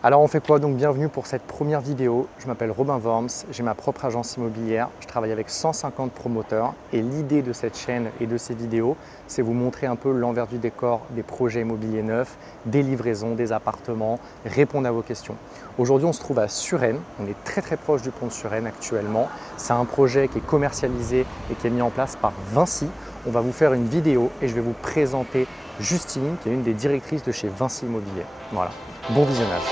Alors on fait quoi? Donc bienvenue pour cette première vidéo. Je m'appelle Robin Worms, j'ai ma propre agence immobilière, je travaille avec 150 promoteurs et l'idée de cette chaîne et de ces vidéos, c'est vous montrer un peu l'envers du décor des projets immobiliers neufs, des livraisons, des appartements, répondre à vos questions. Aujourd'hui on se trouve à Suresnes, on est très proche du pont de Suresnes actuellement. C'est un projet qui est commercialisé et qui est mis en place par Vinci. On va vous faire une vidéo et je vais vous présenter Justine qui est une des directrices de chez Vinci Immobilier. Voilà, bon visionnage.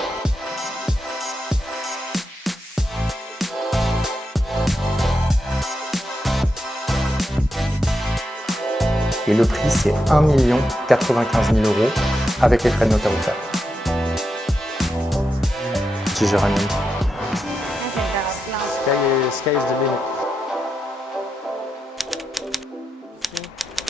Et le prix, c'est 1 095 000 € avec les frais de notaire offerts. Petit géranium. Sky is the limit.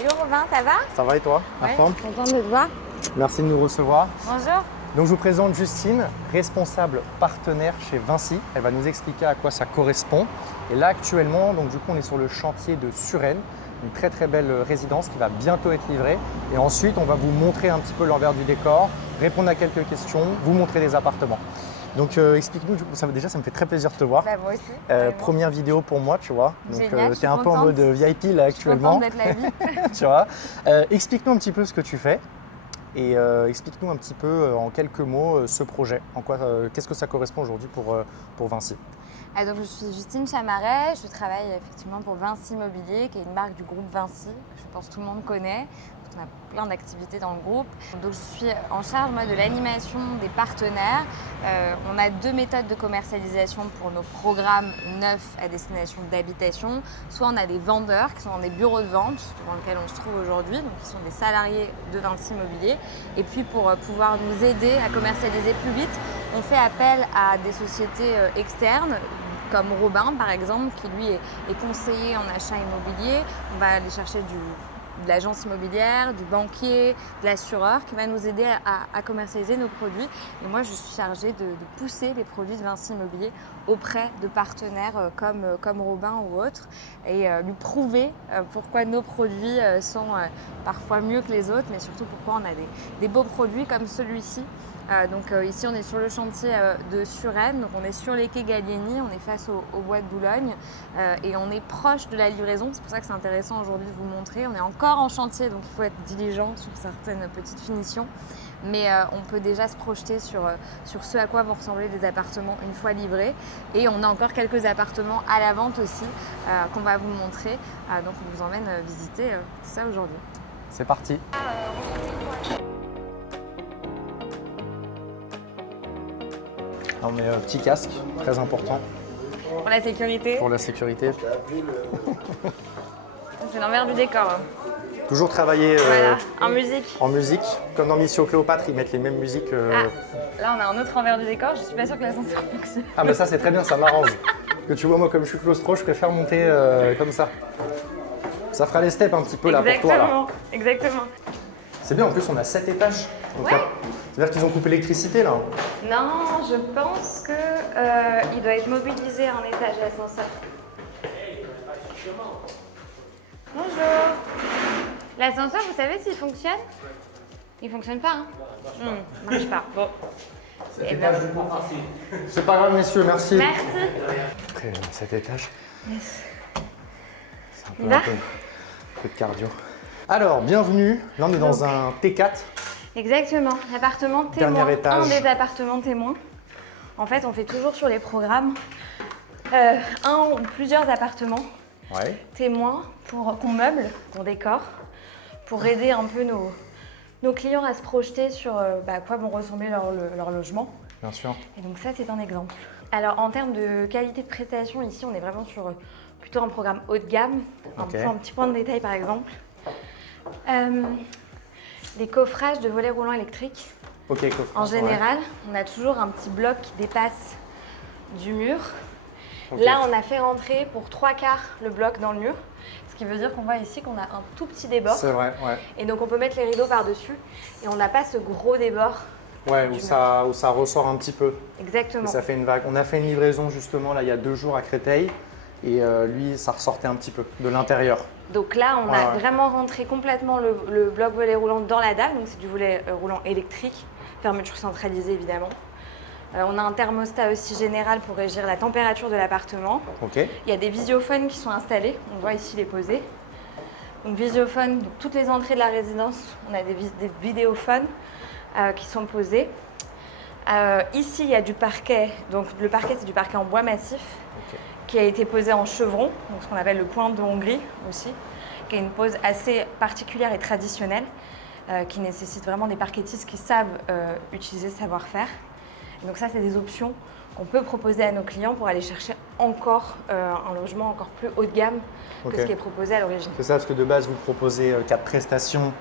Hello Robin, ça va? Ça va et toi? La forme? Contente de te voir. Merci de nous recevoir. Bonjour. Donc je vous présente Justine, responsable partenaire chez Vinci. Elle va nous expliquer à quoi ça correspond. Et là actuellement, donc du coup on est sur le chantier de Suresnes, une très belle résidence qui va bientôt être livrée. Et ensuite on va vous montrer un petit peu l'envers du décor, répondre à quelques questions, vous montrer des appartements. Donc explique-nous, déjà ça me fait très plaisir de te voir. Bah, moi aussi. Première vidéo pour moi, tu vois. Donc Génial, tu es un peu en mode VIP là actuellement. Je suis contente d'être la vie. Tu vois. Explique-nous un petit peu ce que tu fais. Et explique-nous un petit peu en quelques mots ce projet. Qu'est-ce que ça correspond aujourd'hui pour Vinci? Donc, je suis Justine Chamaret, je travaille effectivement pour Vinci Immobilier, qui est une marque du groupe Vinci, que je pense tout le monde connaît. On a plein d'activités dans le groupe. Donc, je suis en charge moi, de l'animation des partenaires. On a deux méthodes de commercialisation pour nos programmes neufs à destination d'habitation. Soit on a des vendeurs qui sont dans des bureaux de vente dans lesquels on se trouve aujourd'hui, donc qui sont des salariés de Vinci Immobilier. Et puis pour pouvoir nous aider à commercialiser plus vite, on fait appel à des sociétés externes, comme Robin par exemple, qui lui est conseiller en achat immobilier. On va aller chercher de l'agence immobilière, du banquier, de l'assureur qui va nous aider à commercialiser nos produits. Et moi, je suis chargée de pousser les produits de Vinci Immobilier auprès de partenaires comme Robin ou autres et lui prouver pourquoi nos produits sont parfois mieux que les autres, mais surtout pourquoi on a des beaux produits comme celui-ci. Ici on est sur le chantier de Suresnes, donc on est sur les quais Gallieni, on est face au bois de Boulogne et on est proche de la livraison. C'est pour ça que c'est intéressant aujourd'hui de vous montrer. On est encore en chantier, donc il faut être diligent sur certaines petites finitions, mais on peut déjà se projeter sur ce à quoi vont ressembler les appartements une fois livrés. Et on a encore quelques appartements à la vente aussi qu'on va vous montrer, donc on vous emmène visiter tout ça aujourd'hui. C'est parti. On met un petit casque, très important. Pour la sécurité. Pour la sécurité. C'est l'envers du décor. Toujours travailler Voilà, en musique. en musique. Comme dans Mission Cléopâtre, ils mettent les mêmes musiques. Là, on a un autre envers du décor. Je suis pas sûre que l'ascenseur fonctionne. Ah mais ça c'est très bien, ça m'arrange. Que tu vois, moi comme je suis claustro, je préfère monter comme ça. Ça fera les steps un petit peu là pour toi là. Exactement. C'est bien, en plus on a 7 étages. Donc, Ouais. c'est-à-dire qu'ils ont coupé l'électricité là. Non, je pense qu'il doit être mobilisé en étage l'ascenseur. Bonjour. L'ascenseur, vous savez s'il fonctionne? Il fonctionne pas, hein? Il marche pas. Bon. Eh ben, C'est pas grave messieurs, merci. merci. Après 7 étages. Yes. C'est On y va un peu de cardio. Alors, bienvenue. Là on est dans un T4. Exactement, l'appartement témoin, Dernier étage. un des appartements témoins. En fait, on fait toujours sur les programmes un ou plusieurs appartements Ouais. témoins qu'on meuble, qu'on décore, pour aider un peu nos clients à se projeter sur à quoi vont ressembler leur logement. Bien sûr. Et donc ça, c'est un exemple. Alors, en termes de qualité de prestation, ici, on est vraiment sur plutôt un programme haut de gamme. Un petit point de détail, par exemple. Des coffrages de volets roulants électriques. Ok, coffre. En général, on a toujours un petit bloc qui dépasse du mur. Ok. Là, on a fait rentrer pour 3/4 le bloc dans le mur. Ce qui veut dire qu'on voit ici qu'on a un tout petit débord. C'est vrai, ouais. Et donc, on peut mettre les rideaux par-dessus. Et on n'a pas ce gros débord. Ouais, où ça ressort un petit peu. Exactement. Et ça fait une vague. On a fait une livraison justement là il y a 2 jours à Créteil. Et lui, ça ressortait un petit peu de l'intérieur. Donc là, on a vraiment rentré complètement le bloc volet roulant dans la dalle. Donc c'est du volet roulant électrique, fermeture centralisée évidemment. On a un thermostat aussi général pour régir la température de l'appartement. Ok. Il y a des visiophones qui sont installés, on voit ici les poser. Donc visiophones, donc toutes les entrées de la résidence, on a des vidéophones qui sont posés. Ici, il y a du parquet, donc le parquet c'est du parquet en bois massif qui a été posé en chevron, donc ce qu'on appelle le point de Hongrie aussi, qui est une pose assez particulière et traditionnelle, qui nécessite vraiment des parquettistes qui savent utiliser ce savoir-faire. Et donc ça, c'est des options qu'on peut proposer à nos clients pour aller chercher encore un logement encore plus haut de gamme que ce qui est proposé à l'origine. C'est ça, parce que de base, vous proposez 4 prestations,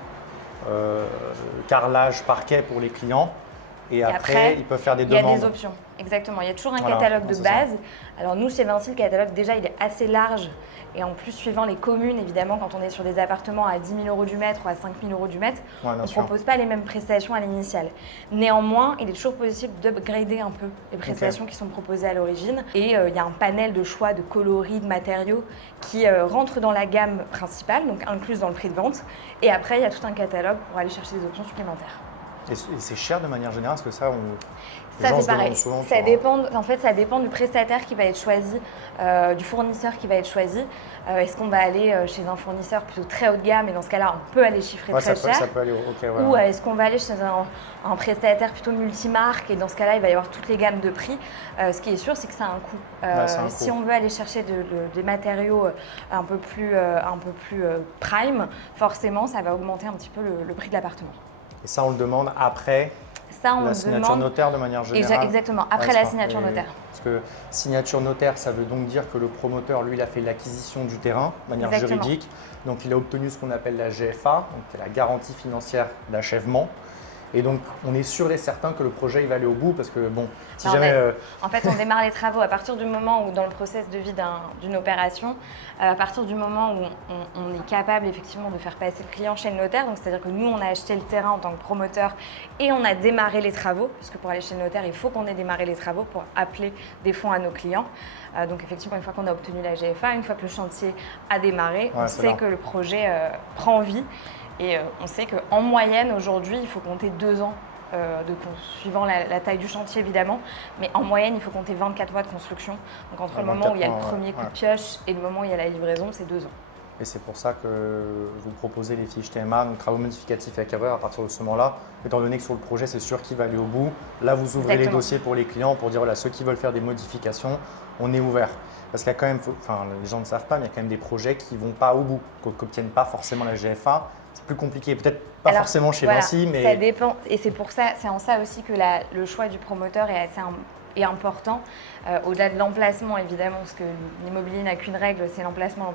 carrelage, parquet pour les clients. Et après, ils peuvent faire des demandes. Il y a des options, exactement. Il y a toujours un catalogue de base. Alors nous, chez Vinci, le catalogue, déjà, il est assez large. Et en plus, suivant les communes, évidemment, quand on est sur des appartements à 10 000 € du mètre ou à 5 000 € du mètre, on ne propose pas les mêmes prestations à l'initiale. Néanmoins, il est toujours possible d'upgrader un peu les prestations qui sont proposées à l'origine. Et il y a un panel de choix de coloris, de matériaux qui rentrent dans la gamme principale, donc incluse dans le prix de vente. Et après, il y a tout un catalogue pour aller chercher des options supplémentaires. Et c'est cher de manière générale, parce que ça, c'est pareil. Ça dépend, en fait, ça dépend du prestataire qui va être choisi, du fournisseur qui va être choisi. Est-ce qu'on va aller chez un fournisseur plutôt très haut de gamme, et dans ce cas-là, on peut aller chiffrer très cher. Ça peut aller, ou est-ce qu'on va aller chez un prestataire plutôt multimarque, et dans ce cas-là, il va y avoir toutes les gammes de prix. Ce qui est sûr, c'est que ça a un coût. Si on veut aller chercher des matériaux un peu plus prime, forcément, ça va augmenter un petit peu le prix de l'appartement. Et ça, on le demande après la signature notaire de manière générale. Exactement, après la signature notaire. Parce que signature notaire, ça veut donc dire que le promoteur, lui, il a fait l'acquisition du terrain de manière juridique. Donc, il a obtenu ce qu'on appelle la GFA, donc la garantie financière d'achèvement. Et donc, on est sûr et certain que le projet il va aller au bout parce que, bon, si jamais… En fait, on démarre les travaux à partir du moment où, dans le process de vie d'une opération, à partir du moment où on est capable effectivement de faire passer le client chez le notaire, donc c'est-à-dire que nous, on a acheté le terrain en tant que promoteur et on a démarré les travaux, puisque pour aller chez le notaire, il faut qu'on ait démarré les travaux pour appeler des fonds à nos clients. Donc effectivement, une fois qu'on a obtenu la GFA, une fois que le chantier a démarré, on sait que le projet prend vie. Et on sait qu'en moyenne, aujourd'hui, il faut compter 2 ans, suivant la taille du chantier évidemment, mais en moyenne, il faut compter 24 mois de construction. Donc entre le moment où il y a le premier coup de pioche et le moment où il y a la livraison, c'est 2 ans. Et c'est pour ça que vous proposez les fiches TMA, donc travaux modificatifs et acquéreurs à partir de ce moment-là, étant donné que sur le projet, c'est sûr qu'il va aller au bout. Là, vous ouvrez les dossiers pour les clients pour dire, voilà, ceux qui veulent faire des modifications, on est ouvert. Parce qu'il y a quand même, les gens ne savent pas, mais il y a quand même des projets qui ne vont pas au bout, qui n'obtiennent pas forcément la GFA. C'est plus compliqué, peut-être pas forcément chez Vinci, mais… Ça dépend, et c'est en ça aussi que le choix du promoteur est important. Au-delà de l'emplacement, évidemment, parce que l'immobilier n'a qu'une règle, c'est l'emplacement.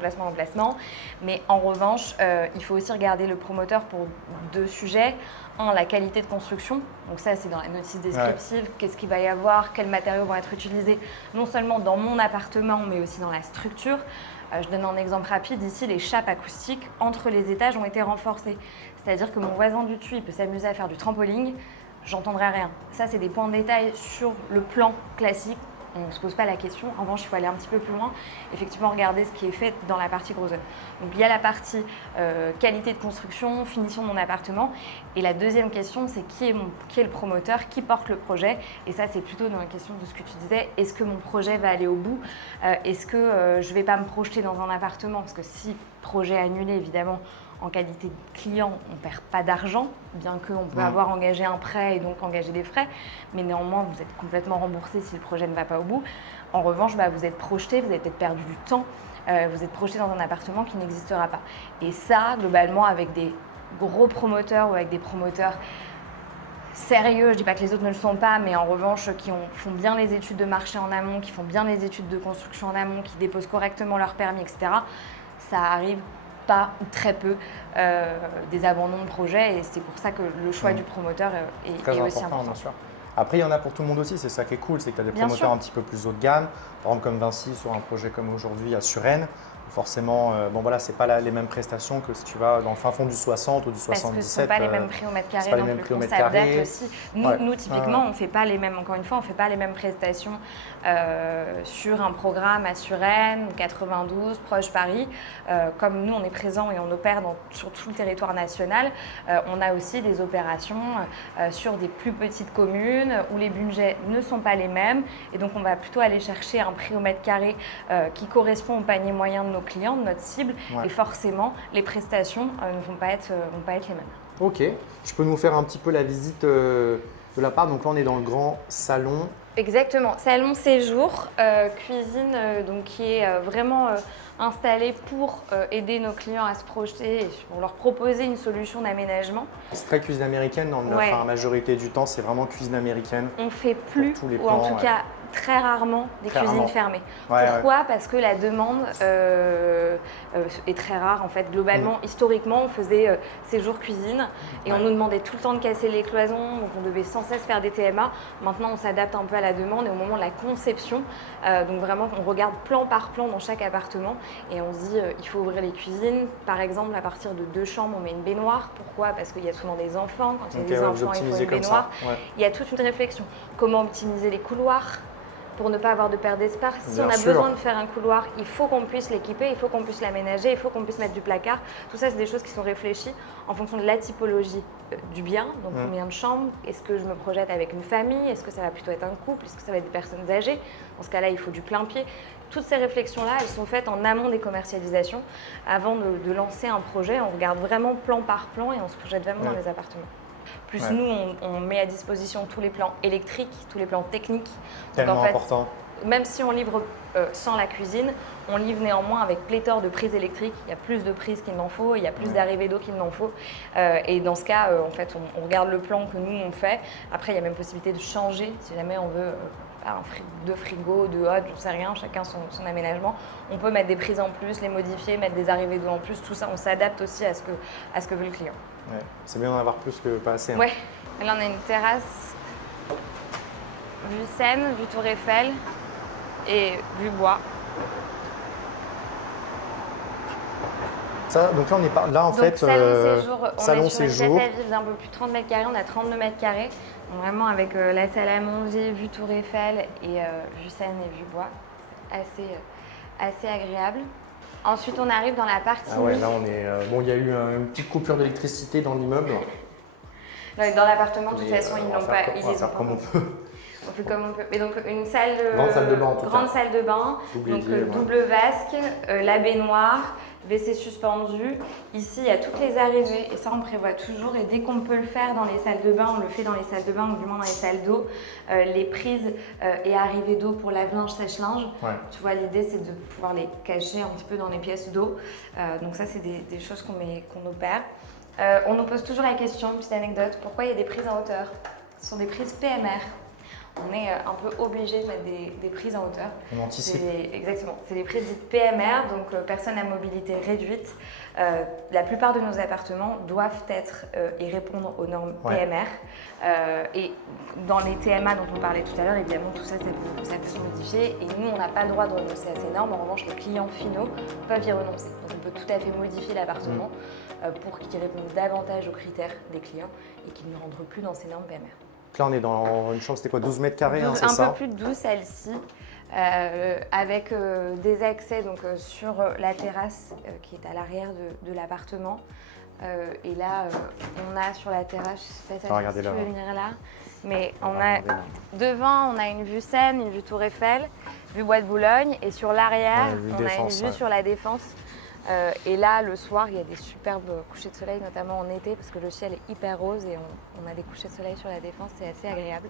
Mais en revanche, il faut aussi regarder le promoteur pour 2 sujets. Un, la qualité de construction. Donc ça, c'est dans la notice descriptive. Qu'est-ce qu'il va y avoir, quels matériaux vont être utilisés, non seulement dans mon appartement, mais aussi dans la structure. Je donne un exemple rapide. Ici, les chapes acoustiques entre les étages ont été renforcées. C'est-à-dire que mon voisin du dessus, il peut s'amuser à faire du trampoline, j'entendrai rien. Ça, c'est des points de détail sur le plan classique. On ne se pose pas la question. En revanche, il faut aller un petit peu plus loin. Effectivement, regarder ce qui est fait dans la partie gros œuvre. Donc, il y a la partie qualité de construction, finition de mon appartement. Et la deuxième question, c'est qui est le promoteur, qui porte le projet. Et ça, c'est plutôt dans la question de ce que tu disais. Est-ce que mon projet va aller au bout? Est-ce que je ne vais pas me projeter dans un appartement? Parce que si projet annulé, évidemment, en qualité de client, on ne perd pas d'argent, bien qu'on peut avoir engagé un prêt et donc engager des frais, mais néanmoins, vous êtes complètement remboursé si le projet ne va pas au bout. En revanche, vous êtes projeté, vous avez peut-être perdu du temps, vous êtes projeté dans un appartement qui n'existera pas. Et ça, globalement, avec des gros promoteurs ou avec des promoteurs sérieux, je ne dis pas que les autres ne le sont pas, mais en revanche, qui font bien les études de marché en amont, qui font bien les études de construction en amont, qui déposent correctement leur permis, etc., ça arrive pas ou très peu des abandons de projets, et c'est pour ça que le choix du promoteur est aussi important. Bien sûr. Après, il y en a pour tout le monde aussi, c'est ça qui est cool, c'est que tu as des promoteurs un petit peu plus haut de gamme, par exemple comme Vinci sur un projet comme aujourd'hui à Suresnes, Forcément, bon voilà, c'est pas les mêmes prestations que si tu vas dans le fin fond du 60 ou du 77. Parce que ce ne sont pas les mêmes prix au mètre carré. C'est pas les mêmes prix au mètre carré. Aussi. Nous, typiquement, on ne fait pas les mêmes. Encore une fois, on ne fait pas les mêmes prestations sur un programme à Suresnes, 92, proche Paris. Comme nous, on est présent et on opère sur tout le territoire national, on a aussi des opérations sur des plus petites communes où les budgets ne sont pas les mêmes. Et donc, on va plutôt aller chercher un prix au mètre carré qui correspond au panier moyen de nos clients, de notre cible, et forcément les prestations ne vont pas être les mêmes. Ok, tu peux nous faire un petit peu la visite de la part. Donc là on est dans le grand salon. Exactement, salon séjour, cuisine donc qui est vraiment installée pour aider nos clients à se projeter et pour leur proposer une solution d'aménagement. C'est très cuisine américaine, la majorité du temps c'est vraiment cuisine américaine. On fait plus, ou en tout cas très rarement, des cuisines fermées. Pourquoi ? Parce que la demande est très rare en fait. Globalement, historiquement, on faisait séjour cuisine et on nous demandait tout le temps de casser les cloisons, donc on devait sans cesse faire des TMA. Maintenant, on s'adapte un peu à la demande et au moment de la conception, donc vraiment, on regarde plan par plan dans chaque appartement et on se dit il faut ouvrir les cuisines. Par exemple, à partir de 2 chambres, on met une baignoire. Pourquoi ? Parce qu'il y a souvent des enfants. Quand il y a des enfants, il faut une baignoire. Il y a toute une réflexion. Comment optimiser les couloirs ? Pour ne pas avoir de perte d'espace. Si on a besoin de faire un couloir, il faut qu'on puisse l'équiper, il faut qu'on puisse l'aménager, il faut qu'on puisse mettre du placard. Tout ça, c'est des choses qui sont réfléchies en fonction de la typologie du bien. Donc, combien de chambres ? Est-ce que je me projette avec une famille ? Est-ce que ça va plutôt être un couple ? Est-ce que ça va être des personnes âgées ? Dans ce cas-là, il faut du plein pied. Toutes ces réflexions-là, elles sont faites en amont des commercialisations. Avant de lancer un projet, on regarde vraiment plan par plan et on se projette vraiment dans les appartements. Plus nous, on met à disposition tous les plans électriques, tous les plans techniques. Tellement donc, en fait, important. Même si on livre sans la cuisine, on livre néanmoins avec pléthore de prises électriques. Il y a plus de prises qu'il n'en faut, il y a plus d'arrivées d'eau qu'il n'en faut. Et dans ce cas, en fait, on regarde le plan que nous, on fait. Après, il y a même possibilité de changer si jamais on veut deux frigos, 2 hottes, je ne sais rien, chacun son aménagement. On peut mettre des prises en plus, les modifier, mettre des arrivées d'eau en plus. Tout ça, on s'adapte aussi à ce que veut le client. Ouais, c'est bien d'en avoir plus que pas assez. Hein. Ouais. Et là, on a une terrasse, vue Seine, vue Tour Eiffel et vue bois. Ça, donc là, on est là en donc, fait. Salon séjour, salon on est sur séjour. Une pièce à vivre d'un peu plus de 30 mètres carrés, on a 32 mètres carrés. Donc, vraiment avec la salle à manger, vue Tour Eiffel et vue Seine et vue bois. Assez agréable. Ensuite, on arrive dans la partie. Ah ouais, là on est. Bon, il y a eu une petite coupure d'électricité dans l'immeuble. Dans l'appartement, de toute façon, ils n'ont pas. On va faire comme on peut. On fait comme on peut. Mais donc une salle grande salle de bain en tout cas. Grande salle de bain, double vasque, la baignoire, WC suspendu. Ici, il y a toutes les arrivées et ça, on prévoit toujours. Et dès qu'on peut le faire dans les salles de bain, on le fait dans les salles de bain ou du moins dans les salles d'eau. Les prises et arrivées d'eau pour lave-linge, sèche-linge. Ouais. Tu vois, l'idée, c'est de pouvoir les cacher un petit peu dans les pièces d'eau. Donc ça, c'est des choses qu'on opère. On nous pose toujours la question, petite anecdote, pourquoi il y a des prises en hauteur ? Ce sont des prises PMR. On est un peu obligé de mettre des prises en hauteur. On anticipe. Exactement. C'est des prises dites PMR, donc personnes à mobilité réduite. La plupart de nos appartements doivent être et répondre aux normes PMR. Et dans les TMA dont on parlait tout à l'heure, évidemment, tout ça, ça peut se modifier. Et nous, on n'a pas le droit de renoncer à ces normes. En revanche, les clients finaux peuvent y renoncer. Donc, on peut tout à fait modifier l'appartement pour qu'il réponde davantage aux critères des clients et qu'il ne rentre plus dans ces normes PMR. Là, on est dans une chambre, c'était quoi, 12 mètres carrés, c'est ça ? Un peu plus de 12 celle-ci, avec des accès donc, sur la terrasse qui est à l'arrière de l'appartement. Et là, on a sur la terrasse, je ne sais pas si tu veux venir là, mais devant, on a une vue Seine, une vue Tour Eiffel, vue Bois de Boulogne, et sur l'arrière, on a une vue sur la Défense. Et là, le soir, il y a des superbes couchers de soleil, notamment en été, parce que le ciel est hyper rose et on a des couchers de soleil sur la Défense, c'est assez agréable.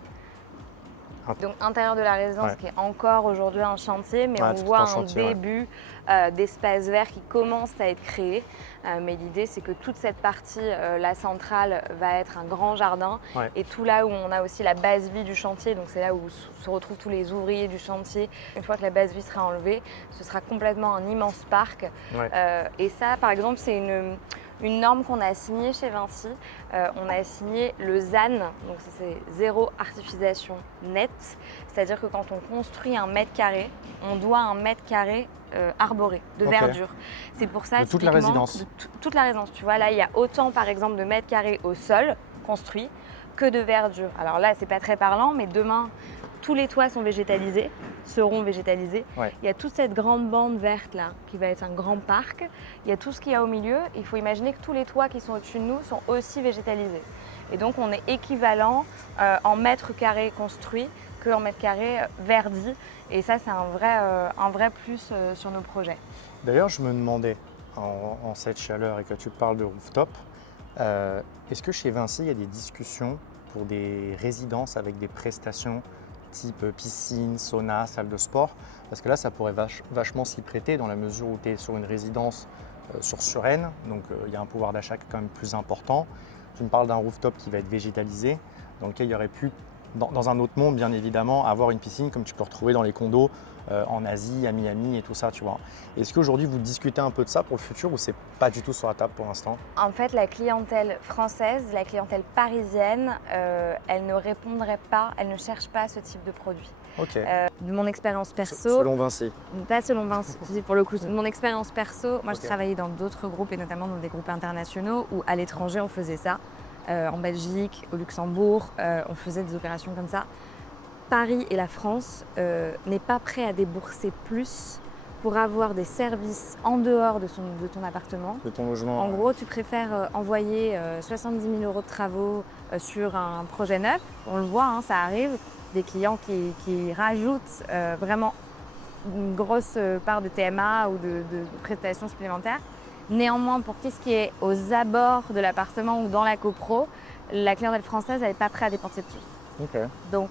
Donc, intérieur de la résidence qui est encore aujourd'hui un chantier, mais on voit un début d'espace vert qui commence à être créé. Mais l'idée, c'est que toute cette partie, la centrale, va être un grand jardin. Et tout là où on a aussi la base vie du chantier, donc c'est là où se retrouvent tous les ouvriers du chantier. Une fois que la base vie sera enlevée, ce sera complètement un immense parc. Et ça, par exemple, c'est une norme qu'on a signée chez Vinci. On a signé le ZAN, donc c'est zéro artificialisation nette. C'est-à-dire que quand on construit un mètre carré, on doit un mètre carré arboré, de verdure. C'est pour ça de toute la résidence. De toute la résidence. Tu vois, là, il y a autant, par exemple, de mètres carrés au sol construit que de verdure. Alors là, c'est pas très parlant, mais demain, tous les toits seront végétalisés. Ouais. Il y a toute cette grande bande verte là, qui va être un grand parc. Il y a tout ce qu'il y a au milieu. Il faut imaginer que tous les toits qui sont au-dessus de nous sont aussi végétalisés. Et donc, on est équivalent en mètres carrés construits qu'en mètres carrés verdis. Et ça, c'est un vrai plus sur nos projets. D'ailleurs, je me demandais, en cette chaleur et que tu parles de rooftop, est-ce que chez Vinci, il y a des discussions pour des résidences avec des prestations type piscine, sauna, salle de sport? Parce que là, ça pourrait vachement s'y prêter dans la mesure où tu es sur une résidence sur Suresnes, donc il y a un pouvoir d'achat quand même plus important. Tu me parles d'un rooftop qui va être végétalisé, dans lequel il y aurait pu, dans un autre monde bien évidemment, avoir une piscine comme tu peux retrouver dans les condos en Asie, à Miami et tout ça, tu vois. Est-ce qu'aujourd'hui vous discutez un peu de ça pour le futur ou c'est pas du tout sur la table pour l'instant? En fait, la clientèle française, la clientèle parisienne, elle ne répondrait pas, elle ne cherche pas ce type de produit. Ok. De mon expérience perso, Selon Vinci. pas selon Vinci, pour le coup, de mon expérience perso, moi Ok. je travaillais dans d'autres groupes et notamment dans des groupes internationaux où à l'étranger on faisait ça. En Belgique, au Luxembourg, on faisait des opérations comme ça. Paris et la France n'est pas prêt à débourser plus pour avoir des services en dehors de ton appartement. De ton logement. En gros, tu préfères envoyer 70 000 € de travaux sur un projet neuf. On le voit, hein, ça arrive. Des clients qui rajoutent vraiment une grosse part de TMA ou de prestations supplémentaires. Néanmoins, pour tout ce qui est aux abords de l'appartement ou dans la copro, la clientèle française n'est pas prête à dépenser plus. Ok. Donc,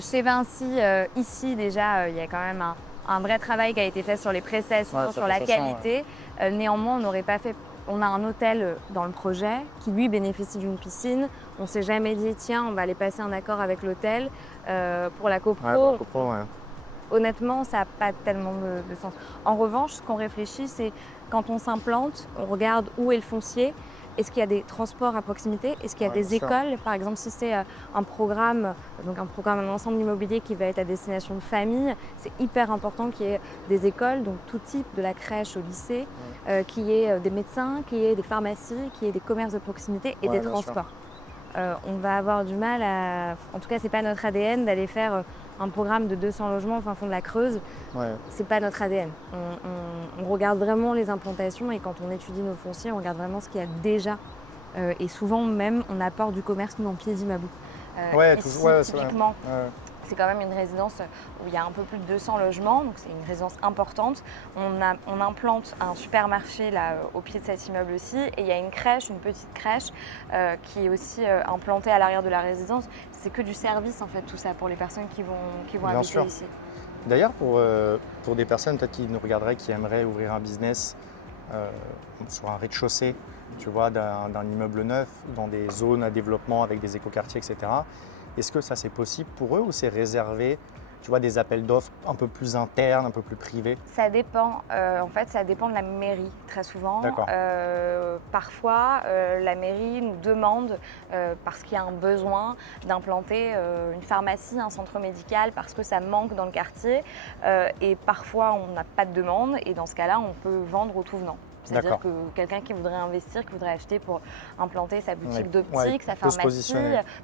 chez Vinci, ici déjà, il y a quand même un vrai travail qui a été fait sur les prestations, sur la qualité. Néanmoins, on n'aurait pas fait. On a un hôtel dans le projet qui lui bénéficie d'une piscine. On ne s'est jamais dit tiens, on va aller passer un accord avec l'hôtel pour la copro. Ouais, pour la copro, ouais. Honnêtement, ça n'a pas tellement de sens. En revanche, ce qu'on réfléchit, c'est quand on s'implante, on regarde où est le foncier. Est-ce qu'il y a des transports à proximité? Est-ce qu'il y a des écoles? Par exemple, si c'est un programme, un ensemble immobilier qui va être à destination de famille, c'est hyper important qu'il y ait des écoles, donc tout type, de la crèche au lycée, qu'il y ait des médecins, qu'il y ait des pharmacies, qu'il y ait des commerces de proximité et des transports. On va avoir du mal à... En tout cas, ce n'est pas notre ADN d'aller faire un programme de 200 logements au fin fond de la Creuse. Ouais. Ce n'est pas notre ADN. On regarde vraiment les implantations et quand on étudie nos fonciers, on regarde vraiment ce qu'il y a déjà. Et souvent même, on apporte du commerce nous en pied d'immeuble. Typiquement, c'est quand même une résidence où il y a un peu plus de 200 logements, donc c'est une résidence importante. On implante un supermarché là, au pied de cet immeuble-ci et il y a une crèche, une petite crèche qui est aussi implantée à l'arrière de la résidence. C'est que du service en fait tout ça pour les personnes qui vont habiter ici. D'ailleurs, pour des personnes peut-être qui nous regarderaient, qui aimeraient ouvrir un business sur un rez-de-chaussée, tu vois, d'un immeuble neuf, dans des zones à développement avec des écoquartiers, etc. Est-ce que ça c'est possible pour eux ou c'est réservé, tu vois, des appels d'offres un peu plus internes, un peu plus privés? Ça dépend. En fait, ça dépend de la mairie très souvent. D'accord. Parfois, la mairie nous demande, parce qu'il y a un besoin, d'implanter une pharmacie, un centre médical, parce que ça manque dans le quartier. Et parfois, on n'a pas de demande. Et dans ce cas-là, on peut vendre au tout venant. C'est-à-dire que quelqu'un qui voudrait investir, qui voudrait acheter pour implanter sa boutique d'optique, sa pharmacie,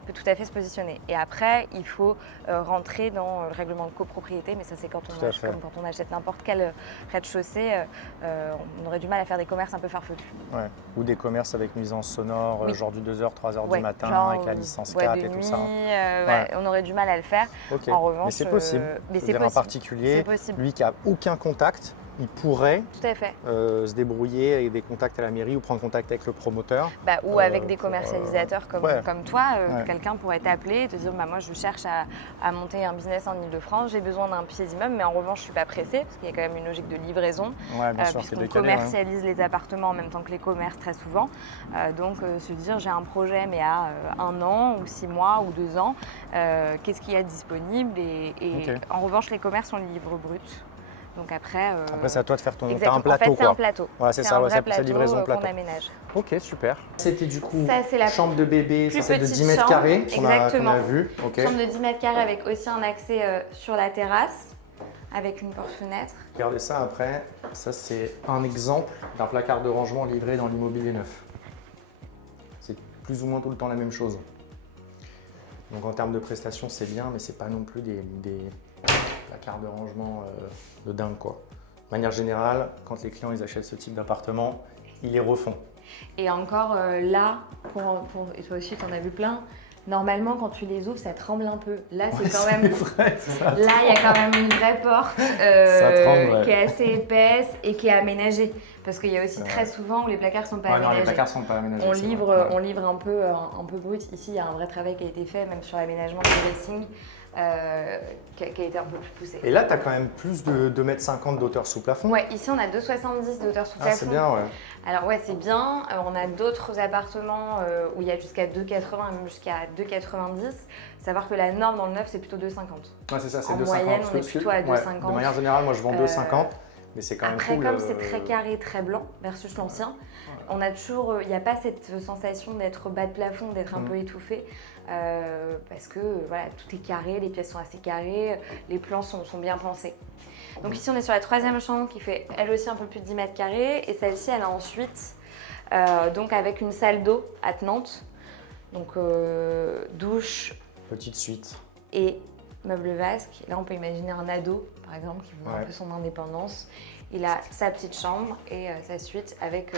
peut tout à fait se positionner. Et après, il faut rentrer dans le règlement de copropriété, mais ça c'est quand on achète n'importe quel rez-de-chaussée, on aurait du mal à faire des commerces un peu farfelus. Ouais. Ou des commerces avec nuisance sonore, genre du 2h, 3h du matin, genre, avec la licence 4 et tout ça. On aurait du mal à le faire. Okay. En revanche, mais c'est possible. Un particulier, lui qui n'a aucun contact, il pourrait se débrouiller avec des contacts à la mairie ou prendre contact avec le promoteur. Ou avec des commercialisateurs comme toi. Quelqu'un pourrait t'appeler et te dire moi je cherche à monter un business en Ile-de-France, j'ai besoin d'un pied d'immeuble, mais en revanche je ne suis pas pressée parce qu'il y a quand même une logique de livraison. Puisqu'on commercialise les appartements en même temps que les commerces très souvent. Donc se dire j'ai un projet mais à 1 an ou 6 mois ou 2 ans, qu'est-ce qu'il y a disponible et en revanche les commerces on les livre brut. Donc après, Après, c'est à toi de faire ton. T'as exactement. un plateau, En fait, c'est quoi. un plateau. Voilà, c'est C'est ça, un ouais, vrai c'est plateau livraison plateau. qu'on aménage. Ok, super. C'était du coup Ça, c'est la chambre de bébé, plus ça c'est de petite 10 mètres chambre, carrés qu'on exactement. a vu. Ok. Chambre de 10 mètres carrés avec aussi un accès sur la terrasse, avec une porte-fenêtre. Regardez ça après. Ça, c'est un exemple d'un placard de rangement livré dans l'immobilier neuf. C'est plus ou moins tout le temps la même chose. Donc en termes de prestations, c'est bien, mais c'est pas non plus des placards de rangement de dingue, quoi. De manière générale, quand les clients ils achètent ce type d'appartement, ils les refont. Et encore là, et toi aussi, tu en as vu plein. Normalement, quand tu les ouvres, ça tremble un peu. Là, c'est quand même. Vrai, ça. Là, il y a quand même une vraie porte tremble, ouais. qui est assez épaisse et qui est aménagée. Parce qu'il y a aussi très souvent où les placards sont pas Non, aménagés. les placards sont pas aménagés. On c'est livre, vrai. on livre un peu brut. Ici, il y a un vrai travail qui a été fait, même sur l'aménagement du dressing, qui a été un peu plus poussé. Et là, tu as quand même plus de 2,50 m d'hauteur sous plafond. Ouais, ici on a 2,70 de hauteur sous plafond. C'est bien, ouais. Alors ouais, c'est bien. On a d'autres appartements où il y a jusqu'à 2,80, même jusqu'à 2,90. Savoir que la norme dans le neuf, c'est plutôt 2,50. Ouais, c'est ça, c'est 2,50. En moyenne, on est plutôt à 2,50. De manière générale, moi, je vends 2,50. Mais c'est quand même Après, cool. comme c'est très carré, très blanc versus l'ancien, on a toujours, il n'y a pas cette sensation d'être bas de plafond, d'être un peu étouffé, parce que voilà, tout est carré, les pièces sont assez carrées, les plans sont bien pensés. Donc ici, on est sur la troisième chambre qui fait elle aussi un peu plus de 10 mètres carrés, et celle-ci, elle a ensuite, donc avec une salle d'eau attenante, donc douche. Petite suite. Et meuble vasque. Là, on peut imaginer un ado, par exemple, qui veut un peu son indépendance. Il a sa petite chambre et sa suite avec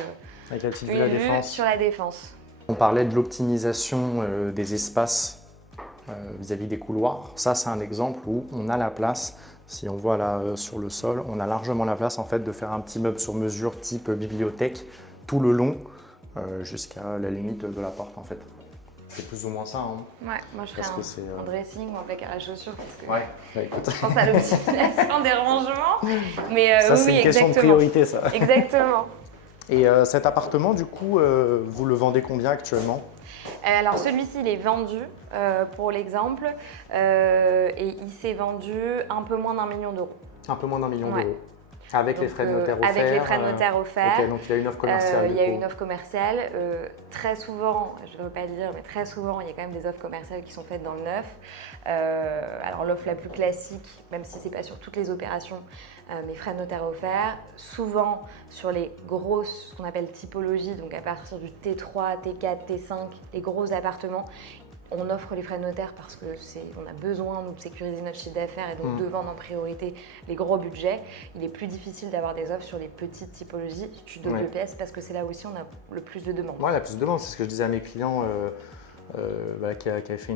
la petite vue une la vue Défense. sur la Défense. On parlait de l'optimisation des espaces vis-à-vis des couloirs. Ça, c'est un exemple où on a la place. Si on voit là sur le sol, on a largement la place en fait de faire un petit meuble sur mesure type bibliothèque tout le long jusqu'à la limite de la porte en fait. C'est plus ou moins ça. Hein. Ouais, moi je ferais un dressing ou un placard à chaussures parce que bah, écoute. je pense à l'optimisation des rangements. Mais ça, c'est une question de priorité, ça. Exactement. Et cet appartement, du coup, vous le vendez combien actuellement? Alors celui-ci, il est vendu, pour l'exemple, et il s'est vendu un peu moins d'1 million d'euros. Un peu moins d'1 million d'euros. Avec les frais de notaire offerts. Avec les frais de notaire offerts. Ok, donc il y a une offre commerciale. Il y a une offre commerciale. Très souvent, je ne veux pas le dire, mais très souvent, il y a quand même des offres commerciales qui sont faites dans le neuf. Alors l'offre la plus classique, même si ce n'est pas sur toutes les opérations, mais frais de notaire offerts. Souvent sur les grosses, ce qu'on appelle typologies, donc à partir du T3, T4, T5, les gros appartements, on offre les frais de notaire parce que on a besoin nous, de sécuriser notre chiffre d'affaires et donc de vendre en priorité les gros budgets. Il est plus difficile d'avoir des offres sur les petites typologies, studio de pièces, parce que c'est là aussi on a le plus de demandes. Oui, la plus de demandes, c'est ce que je disais à mes clients qui avaient fait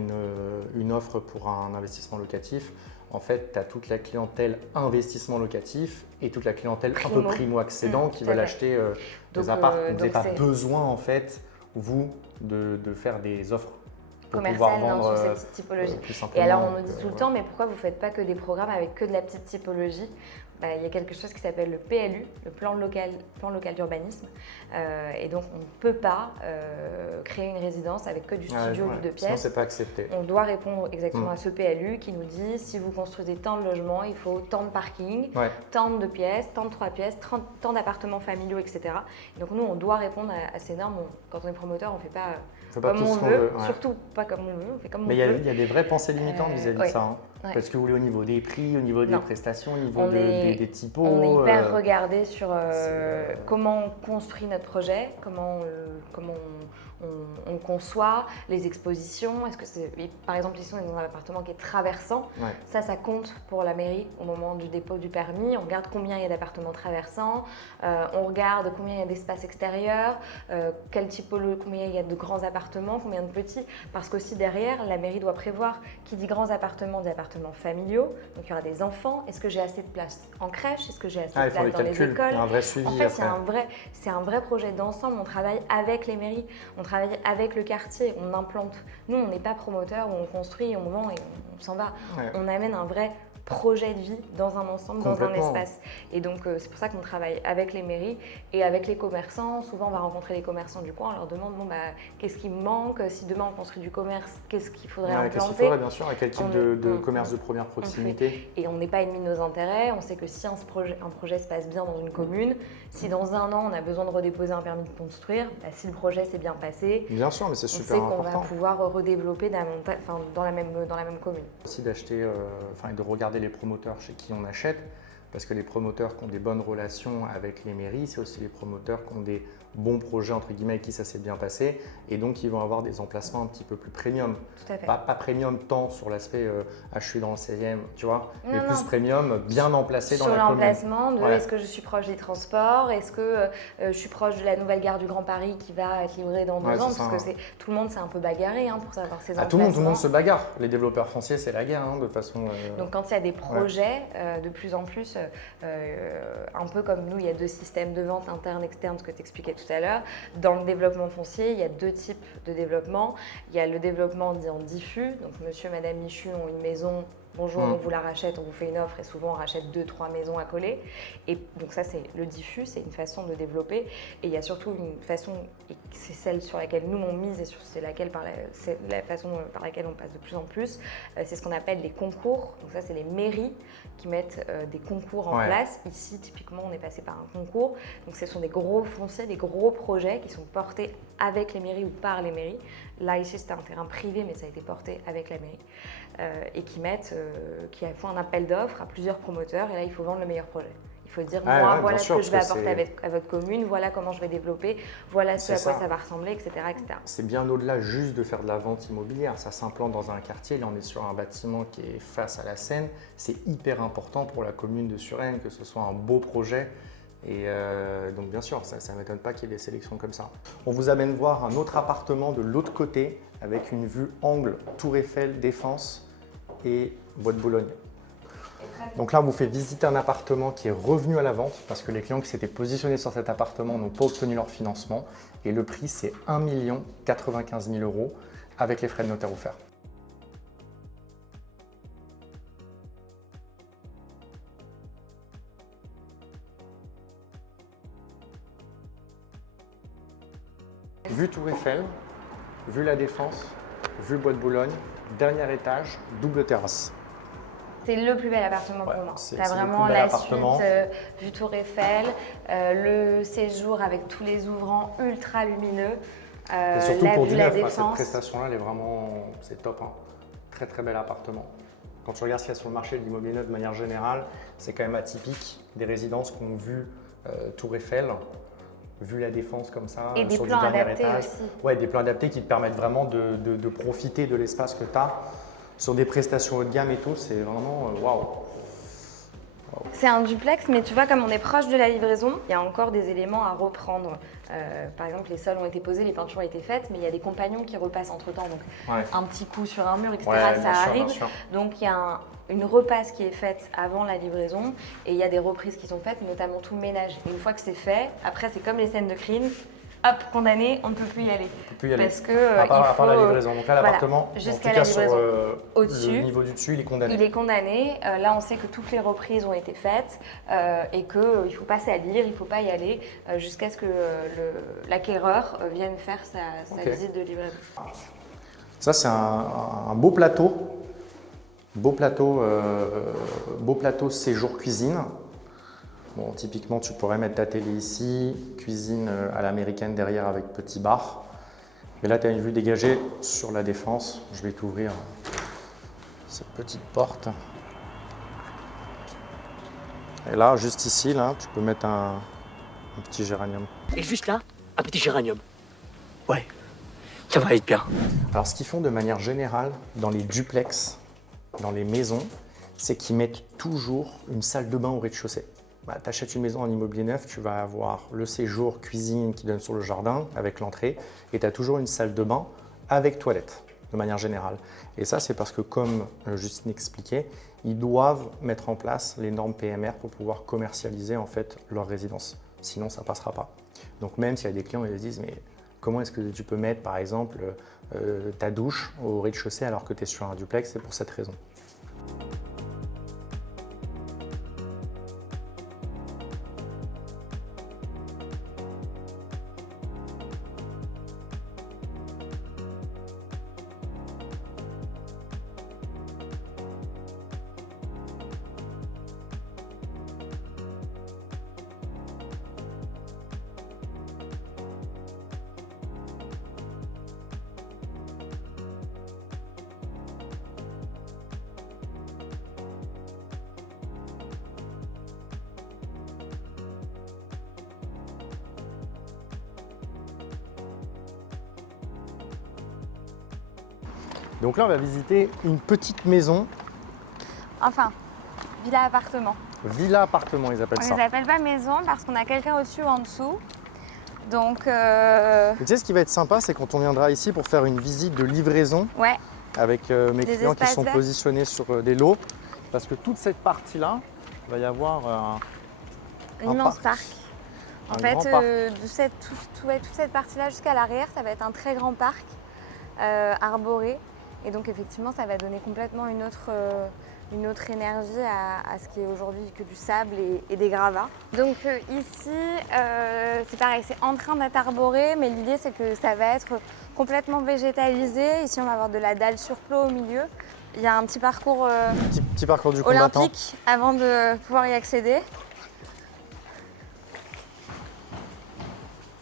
une offre pour un investissement locatif. En fait, tu as toute la clientèle investissement locatif et toute la clientèle un peu primo-accédant qui veulent acheter des apparts. Vous n'avez pas besoin, en fait, vous, de faire des offres commercial sur cette petite typologie. Et alors on nous dit tout le temps, mais pourquoi vous ne faites pas que des programmes avec que de la petite typologie? Il y a quelque chose qui s'appelle le PLU, le plan local d'urbanisme. Et donc on ne peut pas créer une résidence avec que du studio ou de pièces. Sinon, c'est pas accepté. On doit répondre exactement à ce PLU qui nous dit si vous construisez tant de logements, il faut tant de parking, tant de pièces, tant de 3 pièces, tant d'appartements familiaux, etc. Et donc nous, on doit répondre à ces normes. Quand on est promoteur, on ne fait pas comme on veut, surtout pas comme on veut, on fait comme on veut. Mais il y a des vraies pensées limitantes vis-à-vis de ça. Hein. Parce que vous voulez au niveau des prix, au niveau des prestations, au niveau des typos. On est hyper regardé sur comment on construit notre projet, comment on conçoit les expositions. Est-ce que par exemple, ici, on est dans un appartement qui est traversant. Ça compte pour la mairie au moment du dépôt du permis. On regarde combien il y a d'appartements traversants. On regarde combien il y a d'espaces extérieurs, combien il y a de grands appartements, combien de petits. Parce qu'aussi derrière, la mairie doit prévoir qui dit grands appartements, des appartements familiaux. Donc il y aura des enfants. Est-ce que j'ai assez de place en crèche? Est-ce que j'ai assez de place dans les écoles? Il y a un vrai suivi. En fait, c'est un vrai projet d'ensemble. On travaille avec les mairies, on travaille avec le quartier, on implante. Nous, on n'est pas promoteur où on construit, on vend et on s'en va. Ouais. On amène un vrai projet de vie dans un ensemble, dans un espace. Et donc, c'est pour ça qu'on travaille avec les mairies et avec les commerçants. Souvent, on va rencontrer les commerçants du coin, on leur demande bon, qu'est-ce qui me manque, si demain on construit du commerce, qu'est-ce qu'il faudrait implanter. Qu'est-ce qu'il faudrait, bien sûr, et quel type de commerce de première proximité. Et on n'est pas ennemi de nos intérêts. On sait que si un projet se passe bien dans une commune, si dans un an on a besoin de redéposer un permis de construire, si le projet s'est bien passé, bien sûr, mais c'est super important. On sait qu'on va pouvoir redévelopper dans la même commune. Aussi d'acheter, et de regarder les promoteurs chez qui on achète, parce que les promoteurs qui ont des bonnes relations avec les mairies, c'est aussi les promoteurs qui ont des bons projets entre guillemets avec qui ça s'est bien passé, et donc ils vont avoir des emplacements un petit peu plus premium. Tout à fait. Pas premium tant sur l'aspect je suis dans le 16e, tu vois, mais Non, plus premium, bien emplacé dans la commune. Sur l'emplacement, est-ce que je suis proche des transports, est-ce que je suis proche de la nouvelle gare du Grand Paris qui va être livrée dans 2 ans, parce que tout le monde s'est un peu bagaré pour savoir ses emplacements. Tout le monde se bagarre. Les développeurs fonciers, c'est la guerre de façon. Donc quand il y a des projets, de plus en plus, un peu comme nous, il y a 2 systèmes de vente interne, externe, ce que tu expliquais tout à l'heure. Dans le développement foncier, il y a 2 types de développement. Il y a le développement dit en diffus, donc monsieur, madame Michu ont une maison, bonjour, on vous la rachète, on vous fait une offre et souvent on rachète 2-3 maisons à coller. Et donc ça c'est le diffus, c'est une façon de développer. Et il y a surtout une façon, et c'est celle sur laquelle nous on mise et c'est la façon par laquelle on passe de plus en plus, c'est ce qu'on appelle les concours. Donc ça c'est les mairies qui mettent des concours en place. Ici typiquement on est passé par un concours. Donc ce sont des gros fonciers, des gros projets qui sont portés avec les mairies ou par les mairies. Là ici c'était un terrain privé mais ça a été porté avec la mairie. Et qui font un appel d'offres à plusieurs promoteurs et là il faut vendre le meilleur projet. Il faut dire voilà ce que je vais apporter à votre commune, voilà comment je vais développer, voilà ce à quoi ça va ressembler, etc. C'est bien au-delà juste de faire de la vente immobilière, ça s'implante dans un quartier, là on est sur un bâtiment qui est face à la Seine, c'est hyper important pour la commune de Suresnes que ce soit un beau projet. Et donc bien sûr, ça ne m'étonne pas qu'il y ait des sélections comme ça. On vous amène voir un autre appartement de l'autre côté avec une vue angle Tour Eiffel, Défense et Bois de Boulogne. Donc là, on vous fait visiter un appartement qui est revenu à la vente parce que les clients qui s'étaient positionnés sur cet appartement n'ont pas obtenu leur financement. Et le prix, c'est 1 095 000 € avec les frais de notaire offerts. Vue Tour Eiffel, vue la Défense, vue Bois de Boulogne, dernier étage, double terrasse. C'est le plus bel appartement pour moi. C'est vraiment la suite, vue Tour Eiffel, le séjour avec tous les ouvrants ultra lumineux. Et surtout pour du neuf, cette Défense. prestation-là, elle est vraiment, c'est top. Très très bel appartement. Quand tu regardes ce qu'il y a sur le marché de l'immobilier neuf de manière générale, c'est quand même atypique des résidences qui ont vu Tour Eiffel, vu la Défense comme ça, et des sur plans du dernier adaptés étage. aussi. Ouais, des plans adaptés qui te permettent vraiment de profiter de l'espace que tu as. Sur des prestations haut de gamme et tout, c'est vraiment waouh. C'est un duplex, mais tu vois, comme on est proche de la livraison, il y a encore des éléments à reprendre. Par exemple, les sols ont été posés, les peintures ont été faites, mais il y a des compagnons qui repassent entre-temps. Donc, un petit coup sur un mur, etc., ça arrive. Donc, il y a une repasse qui est faite avant la livraison et il y a des reprises qui sont faites, notamment tout le ménage. Et une fois que c'est fait, après, c'est comme les scènes de crime. Hop, condamné, on ne peut plus y aller. On peut plus y aller. Parce que à part la livraison. Donc là, l'appartement, jusqu'à la livraison, au-dessus, le niveau du dessus, il est condamné. Il est condamné. Là, on sait que toutes les reprises ont été faites et qu'il faut pas salir, il ne faut pas y aller jusqu'à ce que l'acquéreur vienne faire sa visite de livraison. Ça, c'est un beau plateau. Beau plateau séjour cuisine. Bon, typiquement, tu pourrais mettre ta télé ici, cuisine à l'américaine derrière avec petit bar. Et là, tu as une vue dégagée sur la Défense. Je vais t'ouvrir cette petite porte. Et là, juste ici, là, tu peux mettre un petit géranium. Et juste là, un petit géranium. Ouais, ça va être bien. Alors, ce qu'ils font de manière générale dans les duplex, dans les maisons, c'est qu'ils mettent toujours une salle de bain au rez-de-chaussée. Tu achètes une maison en immobilier neuf, tu vas avoir le séjour cuisine qui donne sur le jardin avec l'entrée et tu as toujours une salle de bain avec toilette de manière générale. Et ça, c'est parce que comme Justine expliquait, ils doivent mettre en place les normes PMR pour pouvoir commercialiser en fait leur résidence. Sinon, ça ne passera pas. Donc même s'il y a des clients qui se disent mais comment est-ce que tu peux mettre par exemple ta douche au rez-de-chaussée alors que tu es sur un duplex, c'est pour cette raison. Donc là, on va visiter une petite maison, Enfin, villa-appartement. villa-appartement, ils appellent On ça. les appelle pas maison parce qu'on a quelqu'un au-dessus ou en dessous. Donc, Et tu sais, ce qui va être sympa, c'est quand on viendra ici pour faire une visite de livraison ouais, avec mes Des clients qui espaces sont verts. positionnés sur des lots, parce que toute cette partie-là, il va y avoir un immense parc. parc. Un En fait, grand parc. toute cette partie-là jusqu'à l'arrière, ça va être un très grand parc arboré. Et donc, effectivement, ça va donner complètement une autre énergie à ce qui est aujourd'hui que du sable et des gravats. Donc ici, c'est pareil, c'est en train d'être arboré, mais l'idée, c'est que ça va être complètement végétalisé. Ici, on va avoir de la dalle sur plot au milieu. Il y a un petit parcours Petit parcours du combattant. olympique avant de pouvoir y accéder.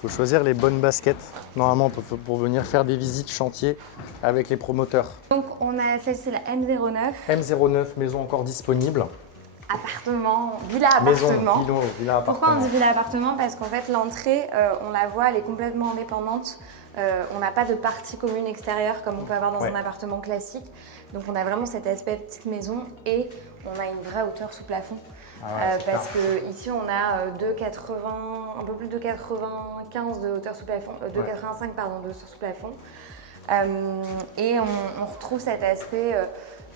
Il faut choisir les bonnes baskets, normalement, pour venir faire des visites chantier avec les promoteurs. Donc on a celle-ci, c'est la M09, M09, maison encore disponible. appartement, Maison, villa-appartement. villa Pourquoi on appartement. dit villa-appartement? Parce qu'en fait l'entrée, on la voit, elle est complètement indépendante. On n'a pas de partie commune extérieure comme on peut avoir dans un appartement classique. Donc on a vraiment cet aspect petite maison et on a une vraie hauteur sous plafond. Parce que ici on a un peu plus de 95 de hauteur sous plafond, 85 pardon, de hauteur sous plafond. Et on retrouve cet aspect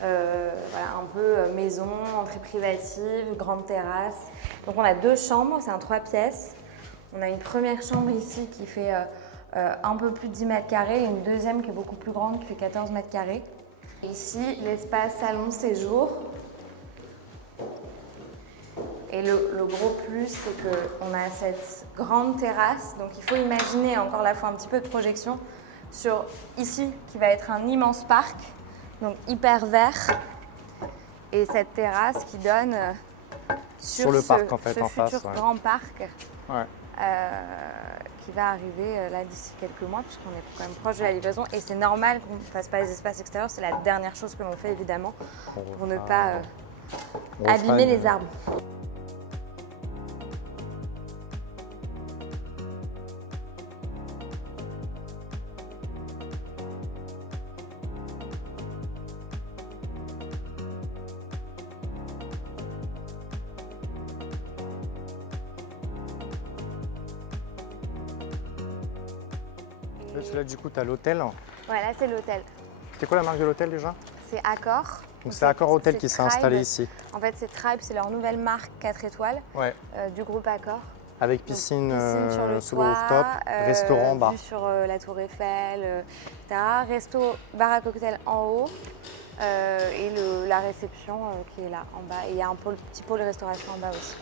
voilà, un peu maison, entrée privative, grande terrasse. Donc on a 2 chambres, c'est un 3 pièces. On a une première chambre ici qui fait un peu plus de 10 mètres carrés et une deuxième qui est beaucoup plus grande qui fait 14 mètres carrés. Et ici l'espace salon séjour. Et le gros plus, c'est qu'on a cette grande terrasse. Donc il faut imaginer encore la fois un petit peu de projection sur ici qui va être un immense parc, donc hyper vert. Et cette terrasse qui donne sur le ce, parc en fait, ce en futur face. Ouais. grand parc Ouais. qui va arriver là d'ici quelques mois puisqu'on est quand même proche de la livraison. Et c'est normal qu'on ne fasse pas les espaces extérieurs, c'est la dernière chose que l'on fait évidemment pour ne pas On refera abîmer les arbres. Là, du coup, tu as l'hôtel. Voilà, c'est l'hôtel. C'est quoi la marque de l'hôtel déjà? C'est Accor. Donc c'est Accor Hôtel qui s'est Tribe. installé ici. En fait, c'est Tribe, c'est leur nouvelle marque 4 étoiles Ouais. du groupe Accor. Avec Donc, piscine, sur le sous le toit, rooftop, restaurant, bar. vue sur la tour Eiffel, etc. Resto, bar à cocktail en haut et la réception qui est là en bas. Et il y a un petit pôle restauration en bas aussi.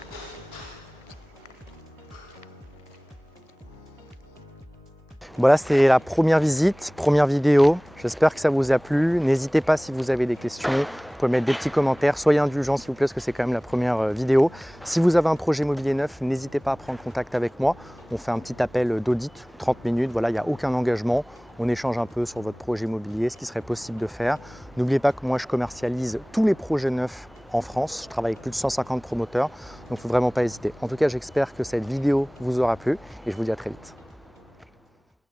Voilà, c'était la première visite, première vidéo. J'espère que ça vous a plu. N'hésitez pas si vous avez des questions. Vous pouvez mettre des petits commentaires. Soyez indulgents s'il vous plaît parce que c'est quand même la première vidéo. Si vous avez un projet immobilier neuf, n'hésitez pas à prendre contact avec moi. On fait un petit appel d'audit, 30 minutes. Voilà, il n'y a aucun engagement. On échange un peu sur votre projet immobilier, ce qui serait possible de faire. N'oubliez pas que moi, je commercialise tous les projets neufs en France. Je travaille avec plus de 150 promoteurs. Donc, il ne faut vraiment pas hésiter. En tout cas, j'espère que cette vidéo vous aura plu et je vous dis à très vite.